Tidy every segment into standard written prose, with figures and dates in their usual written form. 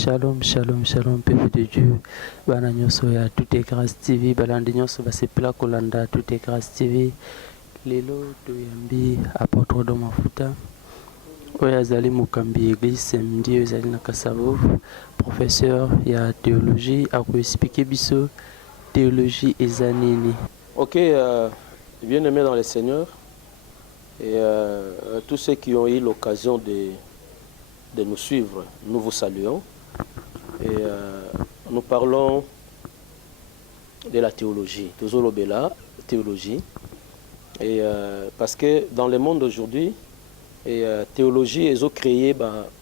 Shalom, shalom, shalom, peuple de Dieu. Bana nyonso ya Tout est Grâce TV, balandi nyonso basepela kolanda Tout est Grâce TV. Lelo toyambi apôtre de mafuta. Oyo azali mokambi église samedi ezali na Kasavo, professeur ya théologie akoexpliquer biso théologie eza nini. Ok, bien-aimés dans le Seigneur et tous ceux qui ont eu l'occasion de nous suivre, nous vous saluons et nous parlons de la théologie, toujours le Bela, théologie, et parce que dans le monde d'aujourd'hui, théologie, ils ont créé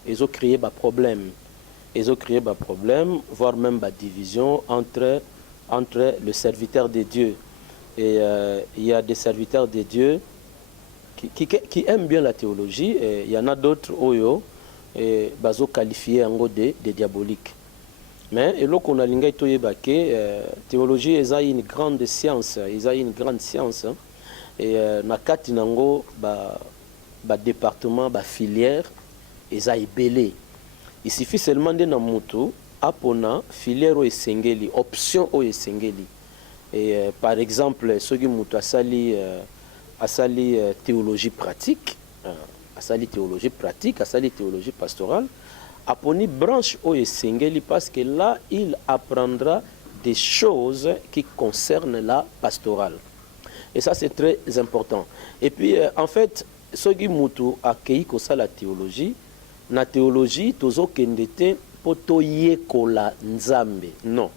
des problèmes, voire même des divisions entre le serviteur de Dieu. Et il y a des serviteurs de Dieu qui aiment bien la théologie, et il y en a d'autres oyo et bazo qualifié en de diabolique. Mais et là qu'on a l'ingé théologie est une grande science, et nakati nango ba département ba filière eza ebelé. Il suffit seulement de na mutu apona filière o esengeli, option o esengeli. Et par exemple ceux qui mutu asali théologie pratique, asali théologie pastorale, aponi branche o esengeli parce que là il apprendra des choses qui concernent la pastorale. Et ça c'est très important. Et puis en fait ceux qui mutu accueilli ko ça la théologie, na théologie tozo kendete poto yekola nzambe. Non.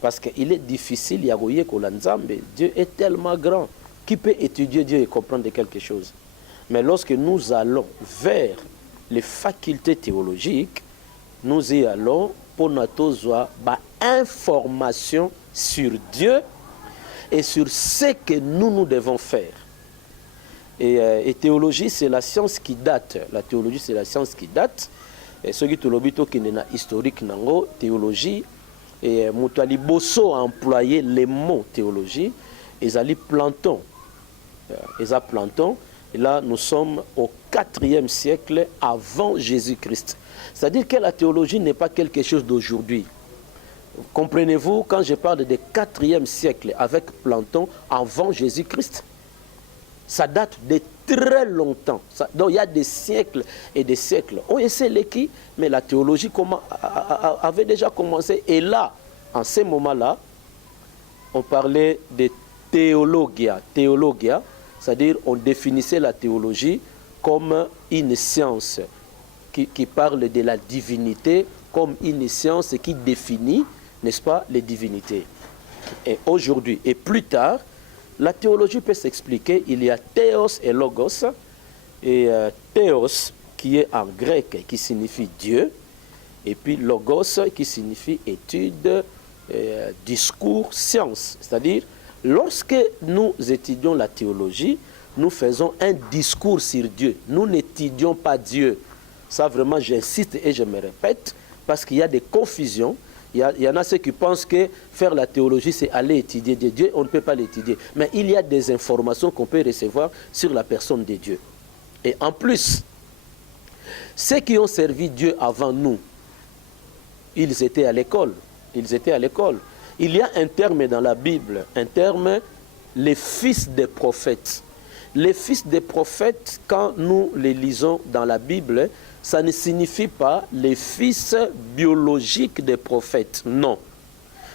Parce qu'il est difficile ya ko yekola nzambe. Dieu est tellement grand. Qui peut étudier Dieu et comprendre quelque chose? Mais lorsque nous allons vers les facultés théologiques, nous y allons pour notre information sur Dieu et sur ce que nous devons faire. Et théologie, c'est la science qui date. La théologie, c'est la science qui date. Et ce qui est historique, théologie, et Moutali Bosso a employé les mots théologie, et Zali Planton. Et là, nous sommes au 4e siècle avant Jésus-Christ. C'est-à-dire que la théologie n'est pas quelque chose d'aujourd'hui. Comprenez-vous, quand je parle de 4e siècle avec Planton avant Jésus-Christ, ça date de très longtemps. Donc il y a des siècles et des siècles. On essaie les qui, mais la théologie avait déjà commencé. Et là, en ce moment-là, on parlait de théologia. Théologia, c'est-à-dire on définissait la théologie comme une science qui parle de la divinité, comme une science qui définit, n'est-ce pas, les divinités. Et aujourd'hui, et plus tard, la théologie peut s'expliquer. Il y a théos et logos. Et théos qui est en grec, qui signifie Dieu. Et puis logos qui signifie étude, discours, science. C'est-à-dire, lorsque nous étudions la théologie, nous faisons un discours sur Dieu. Nous n'étudions pas Dieu. Ça vraiment, j'insiste et je me répète, parce qu'il y a des confusions. Il y en a ceux qui pensent que faire la théologie, c'est aller étudier Dieu. On ne peut pas l'étudier. Mais il y a des informations qu'on peut recevoir sur la personne de Dieu. Et en plus, ceux qui ont servi Dieu avant nous, ils étaient à l'école. Il y a un terme dans la Bible, un terme, les fils des prophètes. Les fils des prophètes, quand nous les lisons dans la Bible, ça ne signifie pas les fils biologiques des prophètes, non.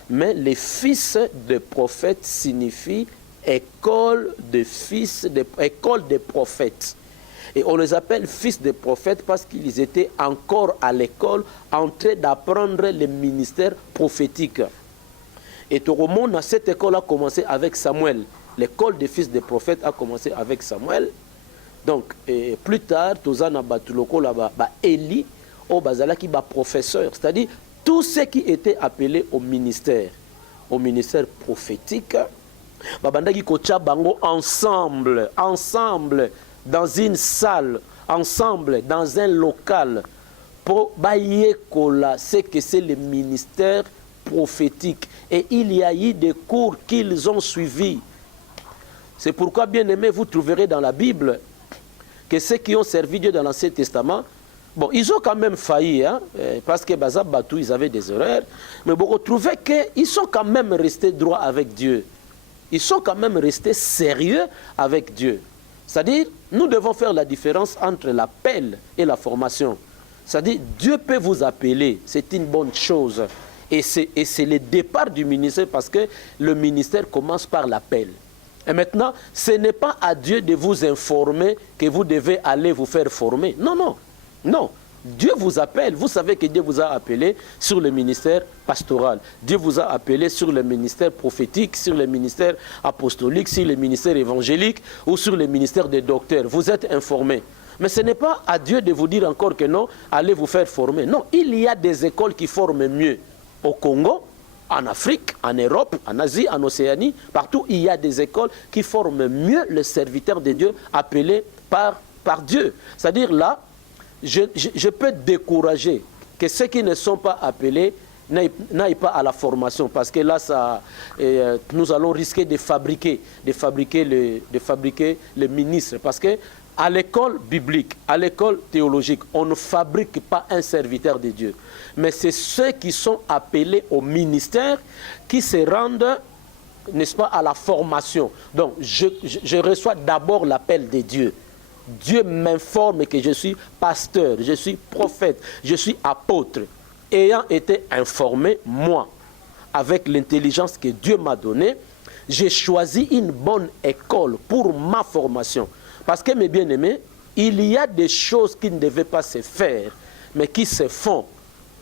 Mais les fils des prophètes signifient école des prophètes. Et on les appelle fils des prophètes parce qu'ils étaient encore à l'école en train d'apprendre les ministères prophétiques. Et tout le monde à cette école a commencé avec Samuel. L'école des fils des prophètes a commencé avec Samuel. Donc, plus tard, Tozana Batuloko là-bas, Élie, au Bazalaki, professeur. C'est-à-dire, tous ceux qui étaient appelés au ministère prophétique, Babandaki Kocha Bango ensemble, dans une salle, ensemble, dans un local, pour Bayekola, c'est que c'est le ministère prophétique. Et il y a eu des cours qu'ils ont suivis. C'est pourquoi, bien aimé, vous trouverez dans la Bible que ceux qui ont servi Dieu dans l'Ancien Testament, Bon, ils ont quand même failli, hein, parce que Bazab Batou, ils avaient des erreurs. Mais vous retrouvez qu'ils sont quand même restés droits avec Dieu. Ils sont quand même restés sérieux avec Dieu. C'est-à-dire, nous devons faire la différence entre l'appel et la formation. C'est-à-dire, Dieu peut vous appeler, c'est une bonne chose. Et c'est le départ du ministère parce que le ministère commence par l'appel. Et maintenant, ce n'est pas à Dieu de vous informer que vous devez aller vous faire former. Non, non, non. Dieu vous appelle. Vous savez que Dieu vous a appelé sur le ministère pastoral. Dieu vous a appelé sur le ministère prophétique, sur le ministère apostolique, sur le ministère évangélique ou sur le ministère des docteurs. Vous êtes informés. Mais ce n'est pas à Dieu de vous dire encore que non, allez vous faire former. Non, il y a des écoles qui forment mieux. Au Congo, en Afrique, en Europe, en Asie, en Océanie, partout, il y a des écoles qui forment mieux le serviteur de Dieu appelé par Dieu. C'est-à-dire là, je peux décourager que ceux qui ne sont pas appelés n'aillent pas à la formation parce que là, nous allons risquer de fabriquer les ministres. Parce que à l'école biblique, à l'école théologique, on ne fabrique pas un serviteur de Dieu. Mais c'est ceux qui sont appelés au ministère qui se rendent, n'est-ce pas, à la formation. Donc, je reçois d'abord l'appel de Dieu. Dieu m'informe que je suis pasteur, je suis prophète, je suis apôtre. Ayant été informé, moi, avec l'intelligence que Dieu m'a donnée, j'ai choisi une bonne école pour ma formation. Parce que, mes bien-aimés, il y a des choses qui ne devaient pas se faire, mais qui se font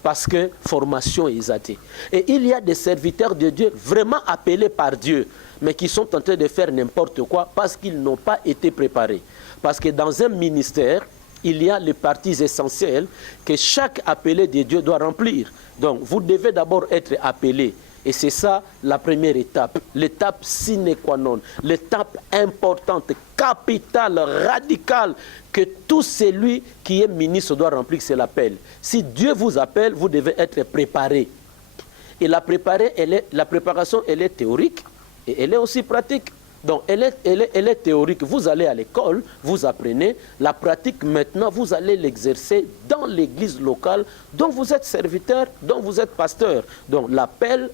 parce que formation est athée. Et il y a des serviteurs de Dieu vraiment appelés par Dieu, mais qui sont en train de faire n'importe quoi parce qu'ils n'ont pas été préparés. Parce que dans un ministère, il y a les parties essentielles que chaque appelé de Dieu doit remplir. Donc, vous devez d'abord être appelé. Et c'est ça la première étape, l'étape sine qua non, l'étape importante, capitale, radicale, que tout celui qui est ministre doit remplir, c'est l'appel. Si Dieu vous appelle, vous devez être préparé. Et la préparation, elle est théorique et elle est aussi pratique. Donc, elle est théorique. Vous allez à l'école, vous apprenez. La pratique, maintenant, vous allez l'exercer dans l'église locale dont vous êtes serviteur, dont vous êtes pasteur. Donc, l'appel,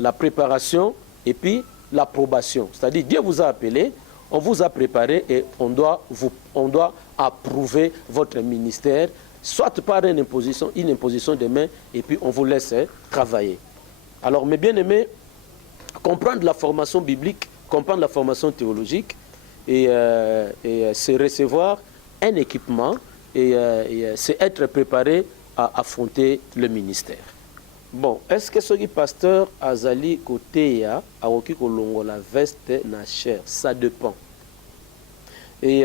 la préparation et puis l'approbation. C'est-à-dire, Dieu vous a appelé, on vous a préparé et on doit approuver votre ministère, soit par une imposition de main, et puis on vous laisse travailler. Alors, mes bien-aimés, comprendre la formation biblique, comprendre la formation théologique et c'est recevoir un équipement et c'est être préparé à affronter le ministère. Bon, est-ce que ce pasteur azali côté ya aoki kolongo la veste na chair? Ça dépend. Et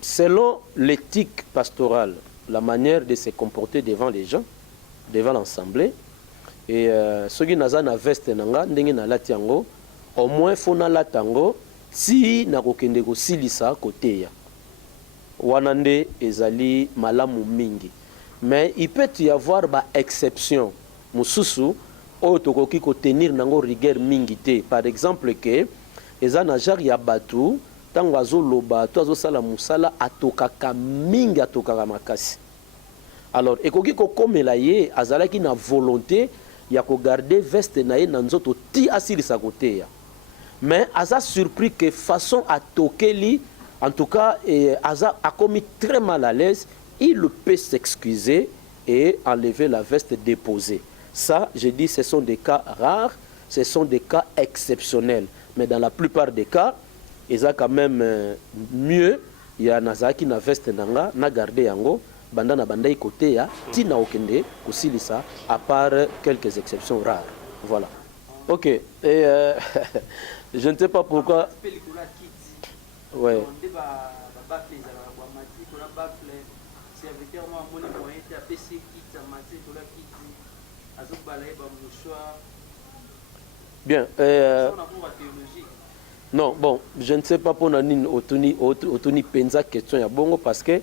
selon l'éthique pastorale, la manière de se comporter devant les gens, devant l'assemblée, et ce qui n'a pas veste nanga ndenge na lati yango, au moins faut na latango si na kokende ko silisa côté ya. Wanande ezali malamu mingi. Mais il peut y avoir une exception. Mususu, otokoki ko tenir nango rigueur mingité. Par exemple, que ezana jar ya batu, tango azoloba, to azosala musala atokaka mingi atokaka makasi. Alors, ekoki ko komela ye azalaki na volonté ya ko garder veste na ye na nzoto ti asilisa côté ya. Mais aza surpris que façon atokeli, en tout cas, aza a commis très mal à l'aise. Il peut s'excuser et enlever la veste déposée. Ça, je dis, ce sont des cas rares, ce sont des cas exceptionnels. Mais dans la plupart des cas, il y a quand même mieux. Il y a Nazaki na veste nanga, na garde yango, bandana bandai côté ya, tina okende, kusilisa, à part quelques exceptions rares. Voilà. Ok. Et je ne sais pas pourquoi. Ouais. Bien. Non, bon, je ne sais pas pour Nanine Otuni Penza question ya bongo parce que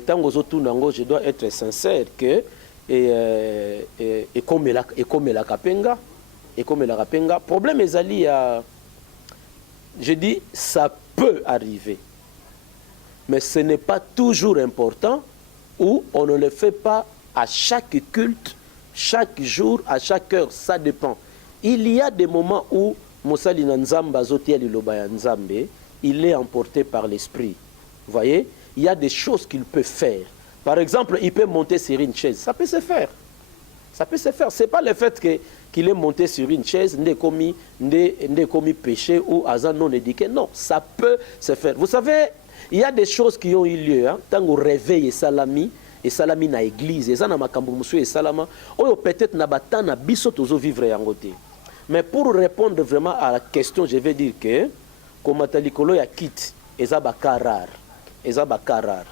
tango zotunango je dois être sincère que et comme la kapenga problème ezali ya je dis ça peut arriver mais ce n'est pas toujours important ou on ne le fait pas à chaque culte, chaque jour, à chaque heure, ça dépend. Il y a des moments où Mosali Nzamba Zotia Liloba Nzambe, il est emporté par l'esprit. Vous voyez, il y a des choses qu'il peut faire. Par exemple, il peut monter sur une chaise, ça peut se faire. Ça peut se faire. Ce n'est pas le fait qu'il est monté sur une chaise, n'est commis péché ou hasard non éduqué. Non, ça peut se faire. Vous savez, il y a des choses qui ont eu lieu. Hein, tant qu'on réveille et salami na église, et ça na makambo musu et salama, ou peut-être na batana biso tozo vivre en côté. Mais pour répondre vraiment à la question, je vais dire que comme matalikolo ya kit, eza baka rare. Eza baka rare.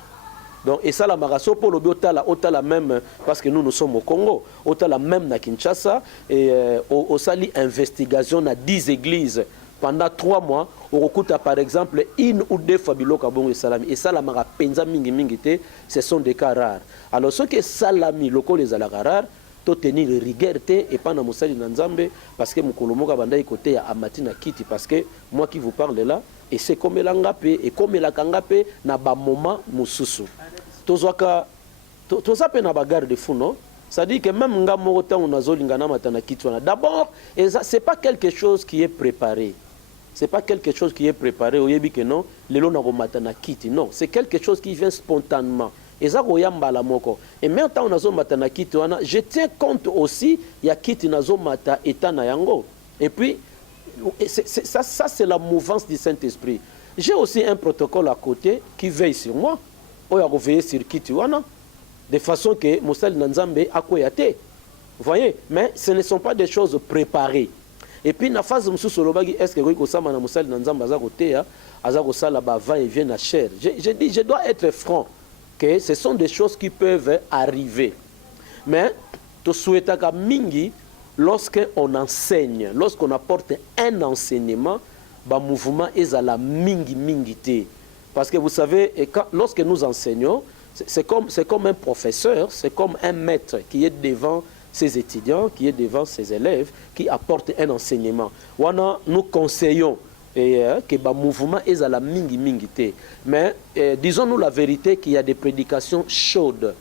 Donc, et ça, la maraso pour la même, parce que nous sommes au Congo, la même na Kinshasa, et au sali investigation na 10 églises pendant 3 mois, au recoute par exemple une ou deux fabilo kabongo et salami. Et ça, la mara penza mingi mingi te, ce sont des cas rares. Alors, ce que salami, loko les alaka rares, to tenir rigueur te, et pas na mosali na nzambe, parce que mukolomoka banda côté ya amati na kiti, parce que moi qui vous parle là, et c'est comme l'angape, et comme la kangape, na ba moment mususu. Tozoaka pe na bagarre de fou, non? C'est-à-dire que même nga mota on azolingana matana kitwana. D'abord, c'est pas quelque chose qui est préparé. C'est pas quelque chose qui est préparé. Oyebi que non, lelo na matana kiti. Non, c'est quelque chose qui vient spontanément. Et ça koyamba la moko. Et même temps on azo matana kitwana, je tiens compte aussi ya kiti nazo mata etana yango. Et puis ça c'est la mouvance du Saint-Esprit. J'ai aussi un protocole à côté qui veille sur moi. On a veillé sur Kitiwana, de façon que Moussal Nanzambe a koyate. Vous voyez, mais ce ne sont pas des choses préparées. Et puis, la phase de Solobagi, est-ce que Moussal Nanzambe a côté, a la va et vient à chair. Je dis, je dois être franc, que ce sont des choses qui peuvent arriver. Mais, tu souhaites que mingi, lorsqu'on enseigne, lorsqu'on apporte un enseignement, le mouvement est à la mingi mingité. Parce que vous savez, lorsque nous enseignons, c'est comme un professeur, c'est comme un maître qui est devant ses étudiants, qui est devant ses élèves, qui apporte un enseignement. Nous conseillons que le mouvement est à la mingi-mingité. Mais disons-nous la vérité qu'il y a des prédications chaudes.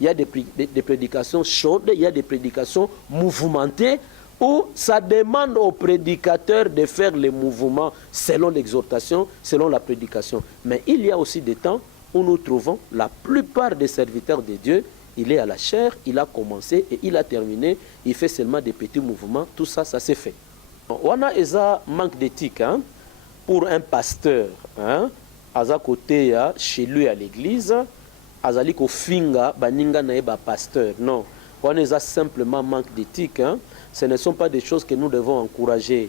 Il y a des prédications chaudes, il y a des prédications mouvementées, où ça demande aux prédicateurs de faire les mouvements selon l'exhortation, selon la prédication. Mais il y a aussi des temps où nous trouvons la plupart des serviteurs de Dieu, il est à la chair, il a commencé et il a terminé, il fait seulement des petits mouvements, tout ça, ça s'est fait. On a un manque d'éthique hein, pour un pasteur, hein, à côté chez lui à l'église, azali ko finga baninga na eba pasteur. Non, on a simplement manque d'éthique. Hein. Ce ne sont pas des choses que nous devons encourager.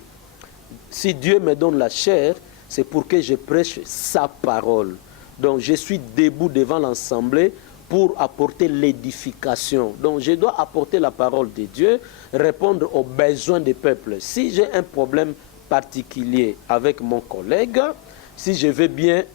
Si Dieu me donne la chair, c'est pour que je prêche sa parole. Donc je suis debout devant l'assemblée pour apporter l'édification. Donc je dois apporter la parole de Dieu, répondre aux besoins des peuples. Si j'ai un problème particulier avec mon collègue, si je veux bien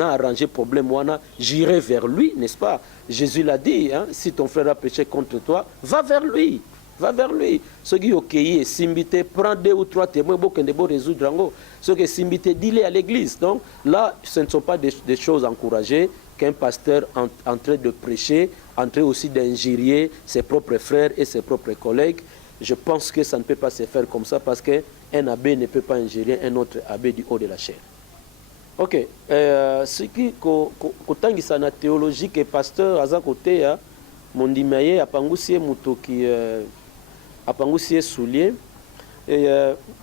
arranger le problème, j'irai vers lui, n'est-ce pas? Jésus l'a dit, hein, si ton frère a péché contre toi, va vers lui. Va vers lui. Ce qui est ok, simbité, prends 2 ou 3 témoins pour que nous résoudre. Ce qui est simbité, dis-le à l'église. Donc là, ce ne sont pas des choses encouragées qu'un pasteur en train de prêcher, en train aussi d'injurier ses propres frères et ses propres collègues. Je pense que ça ne peut pas se faire comme ça parce qu'un abbé ne peut pas injurier un autre abbé du haut de la chair. Ok. Ce qui est la théologie que pasteur à côté, mon dimaye a pangusié mutoki. Apangusié soulier. Et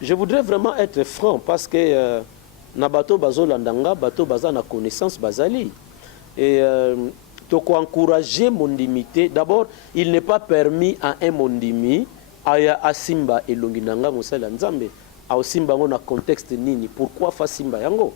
je voudrais vraiment être franc parce que na bato bazo landanga, bato baza na connaissance bazali. Et tu encourager mondimité. D'abord, il n'est pas permis à un mondimi à simba et longinanga musala nzambe. A simba on a contexte nini. Pourquoi fa simba yango?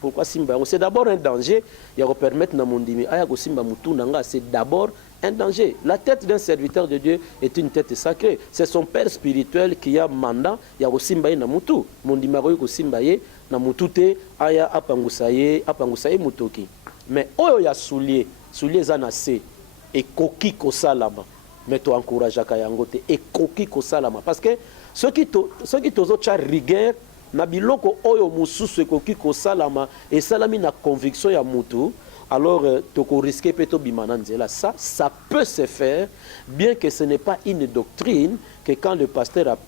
Pourquoi simba yango? C'est d'abord un danger. Il va permettre na mondimi aya go simba mutu nanga. C'est d'abord un danger. La tête d'un serviteur de Dieu est une tête sacrée. C'est son père spirituel qui a mandat. Il y a aussi Simbaye na mutu. Mon dimaroy ko Simbaye na mutute aya apangusaye mutoki. Mais oyo ya soulier zanase et koki ko salama. Mais to encourage akayangote et koki ko salama parce que ceux qui tozo cha rigueur na biloko oyo mususu koki ko salama et salami na conviction ya mutu alors toko risquer peto bimananzela. Ça peut se faire, bien que ce n'est pas une doctrine que quand le pasteur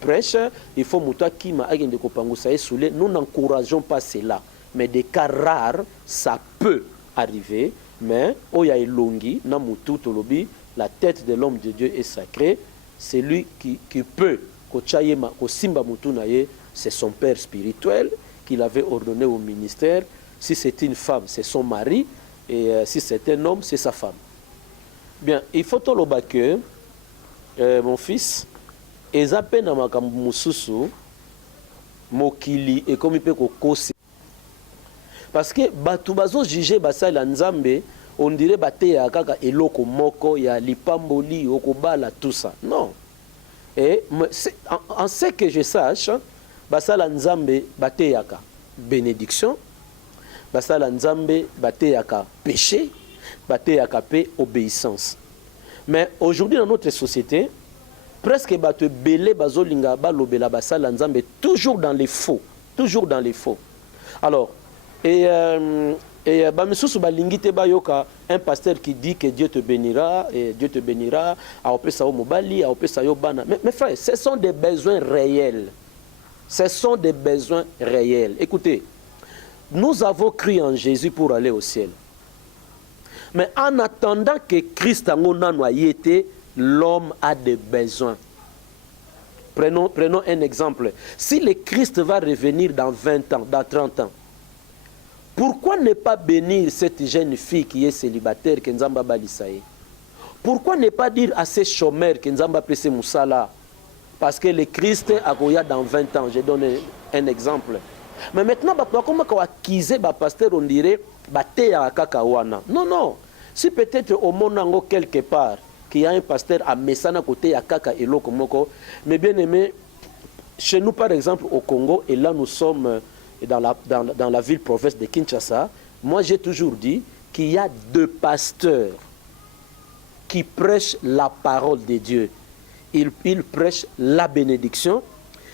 prêche, il faut muta kima agende kopangusa esule. Nous n'encourageons pas cela, mais des cas rares, ça peut arriver. Mais oya elongi na mutu tolobi, la tête de l'homme de Dieu est sacrée. C'est lui qui peut kochayema kosimba mutu naye, c'est son père spirituel qui l'avait ordonné au ministère. Si c'est une femme, c'est son mari. Et si c'est un homme, c'est sa femme. Bien, il faut que mon fils, ezape na makambu mususu, mokili et comme il peut kokose. Parce que batu bazo juger basala nzambe, on dirait bate ya kaka eloko moko ya lipamboli okobala tout ça. Non. Et en ce que je sache, basala nzambe bate yaka bénédiction, basala nzambe bate yaka péché, bate yaka pe obéissance. Mais aujourd'hui dans notre société, presque batu belé bazolinga balobela basala nzambe toujours dans les faux, toujours dans les faux. Alors et bamisusu balingite bayoka un pasteur qui dit que Dieu te bénira et Dieu te bénira a opesa o mobali a opesa yo bana. Mais frère, ce sont des besoins réels. Ce sont des besoins réels. Écoutez, nous avons cru en Jésus pour aller au ciel. Mais en attendant que Christ a été, l'homme a des besoins. Prenons un exemple. Si le Christ va revenir dans 20 ans, dans 30 ans, pourquoi ne pas bénir cette jeune fille qui est célibataire, que Nzamba Balisaye? Pourquoi ne pas dire à ces chômeurs que Nzamba Pese Moussala? Parce que le Christ a goya dans 20 ans. Je donne un exemple. Mais maintenant, comment on acquise le pasteur, on dirait, non, non. Si peut-être au monde quelque part, qu'il y a un pasteur à Messana côté à Kaka et Lokomoko, mais bien aimé, chez nous par exemple au Congo, et là nous sommes dans la ville-province de Kinshasa, moi j'ai toujours dit qu'il y a 2 pasteurs qui prêchent la parole de Dieu. Ils prêchent la bénédiction,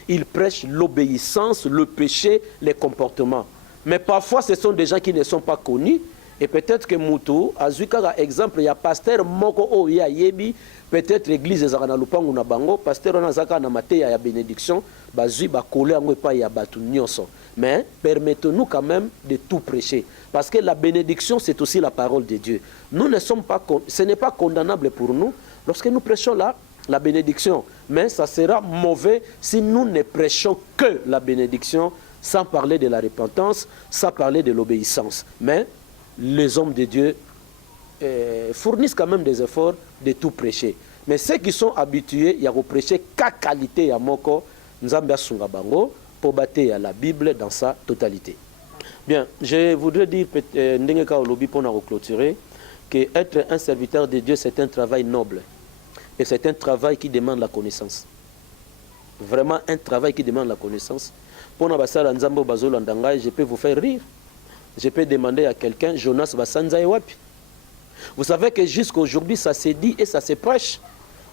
ils prêchent l'obéissance, le péché, les comportements. Mais parfois ce sont des gens qui ne sont pas connus. Et peut-être que Moutou, Azuka, exemple, il y a pasteur Moko O ya Yebi, peut-être l'église de Zarana Lupangu na Bango, pasteur Onazaka na Mate ya bénédiction, Bazui ba kolé en pas ya batu nyonso. Mais permettez-nous quand même de tout prêcher. Parce que la bénédiction, c'est aussi la parole de Dieu. Nous ne sommes pas, ce n'est pas condamnable pour nous lorsque nous prêchons la bénédiction. Mais ça sera mauvais si nous ne prêchons que la bénédiction, sans parler de la repentance, sans parler de l'obéissance. Mais les hommes de Dieu fournissent quand même des efforts de tout prêcher. Mais ceux qui sont habitués, il y a prêcher qu'à qualité à Moko, Nzambia Sungabango, pour battre la Bible dans sa totalité. Bien, je voudrais dire, Ndengeka Olobi pour nous clôturer, que être un serviteur de Dieu, c'est un travail noble. Et c'est un travail qui demande la connaissance. Vraiment un travail qui demande la connaissance. Pour nous, je peux vous faire rire. Je peux demander à quelqu'un, Jonas Basanza Ewapi. Vous savez que jusqu'à aujourd'hui, ça s'est dit et ça se prêche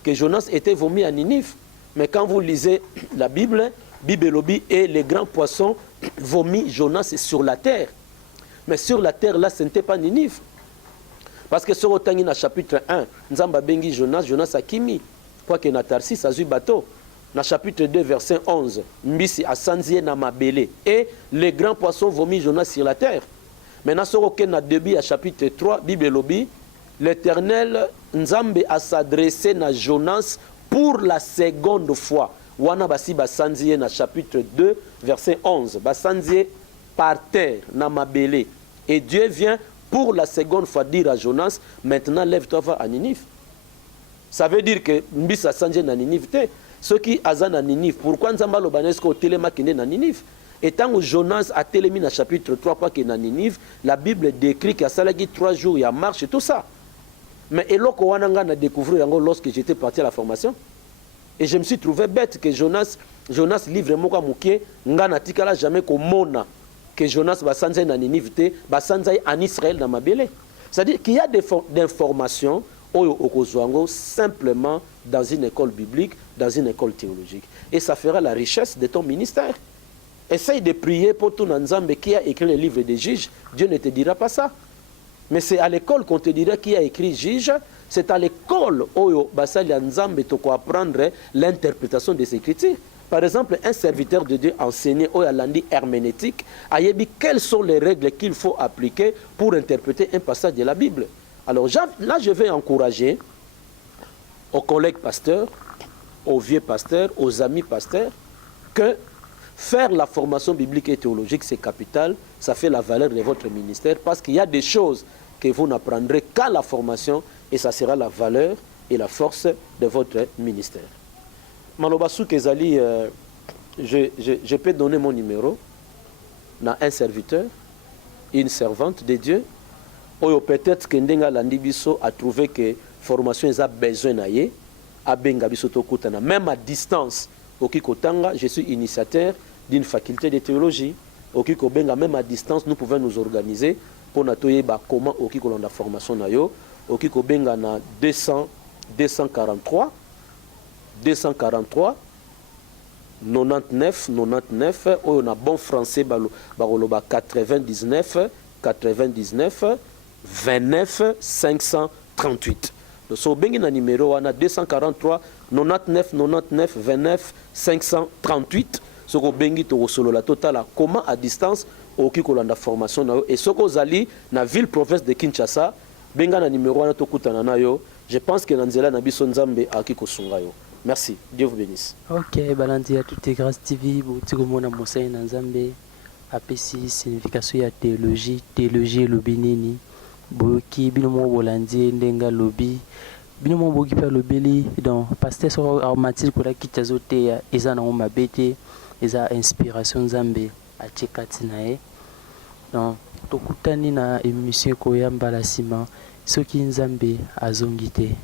que Jonas était vomi à Ninive. Mais quand vous lisez la Bible, Bibelobi et les grands poissons vomi Jonas sur la terre. Mais sur la terre, là, ce n'était pas Ninive. Parce que sur le chapitre 1, Nzamba Bengi Jonas Akimi, quoi que Natarsis a eu bateau. Dans le chapitre 2, verset 11, Mbisi a sanzié na mabele. Et les grands poissons vomi Jonas sur la terre. Maintenant, sur le début, à chapitre 3, Bible Lobby, l'Éternel Nzambe a s'adressé à Jonas pour la seconde fois. Wana basi basanzié na chapitre 2, verset 11. Basanzié par terre, na mabele. Et Dieu vient pour la seconde fois dire à Jonas, maintenant lève-toi, va à Ninive. Ça veut dire que Mbisi a sanzié na Ninive. Ceux qui azan à Ninive, pourquoi Nzamba Lobanesko au téléma qui est na Ninive? Et tant que Jonas a télémis dans le chapitre 3, pas qu'il est na Ninive, la Bible décrit qu'il y a 3 jours, il y a marche et tout ça. Mais Eloko Wananga a découvert lorsque j'étais parti à la formation. Et je me suis trouvé bête que Jonas livre Moka Mouké, Ngana Tikala jamais comme Mona, que Jonas va s'enzaï na Ninive, va s'enzaï en Israël dans ma belle. C'est-à-dire qu'il y a des informations simplement dans une école biblique, dans une école théologique. Et ça fera la richesse de ton ministère. Essaye de prier pour ton Nzambe qui a écrit le livre des juges. Dieu ne te dira pas ça. Mais c'est à l'école qu'on te dirait qui a écrit juge. C'est à l'école où Basali Nzambe te apprendre l'interprétation des Écritures. Par exemple, un serviteur de Dieu enseigné au Yalandi herméneutique a dit quelles sont les règles qu'il faut appliquer pour interpréter un passage de la Bible. Alors là, je vais encourager aux collègues pasteurs, aux vieux pasteurs, aux amis pasteurs, que faire la formation biblique et théologique, c'est capital, ça fait la valeur de votre ministère, parce qu'il y a des choses que vous n'apprendrez qu'à la formation, et ça sera la valeur et la force de votre ministère. Malobasu Kezali, je peux donner mon numéro à un serviteur, une servante de Dieu, ou peut-être que Ndenga Landibiso a trouvé que formation a besoin d'ailleurs, à Bengabiso Tokutana, même à distance. Au Kikotanga, je suis initiateur d'une faculté de théologie. Au Kikobenga, même à distance, nous pouvons nous organiser pour nous comment au Kiko la formation nayo. Au Kikobenga na 243 99 on a bon français baroloba 99 29 538. So bengi na numéro wana 243 99 29 538. Soko bengi to solo la totale comment à distance au Kikolanda formation na yo et soko zali na ville province de Kinshasa benga na numéro wana to kutana na yo. Je pense que Nanzela na biso Nzambe akikosunga yo. Merci, Dieu vous bénisse. Ok, balandi à toutes les grâces TV, boutique mona mosai na Nzambe apesi signification ya théologie le binini boki binomo bolandi ndenga lobi binomo boki pa lobeli donc pasteur so armatil ko la kitazote ya eza na mabete eza inspiration Nzambe a chekati nae donc tokutani na émission ko ya mbala sima soki Nzambe azongite.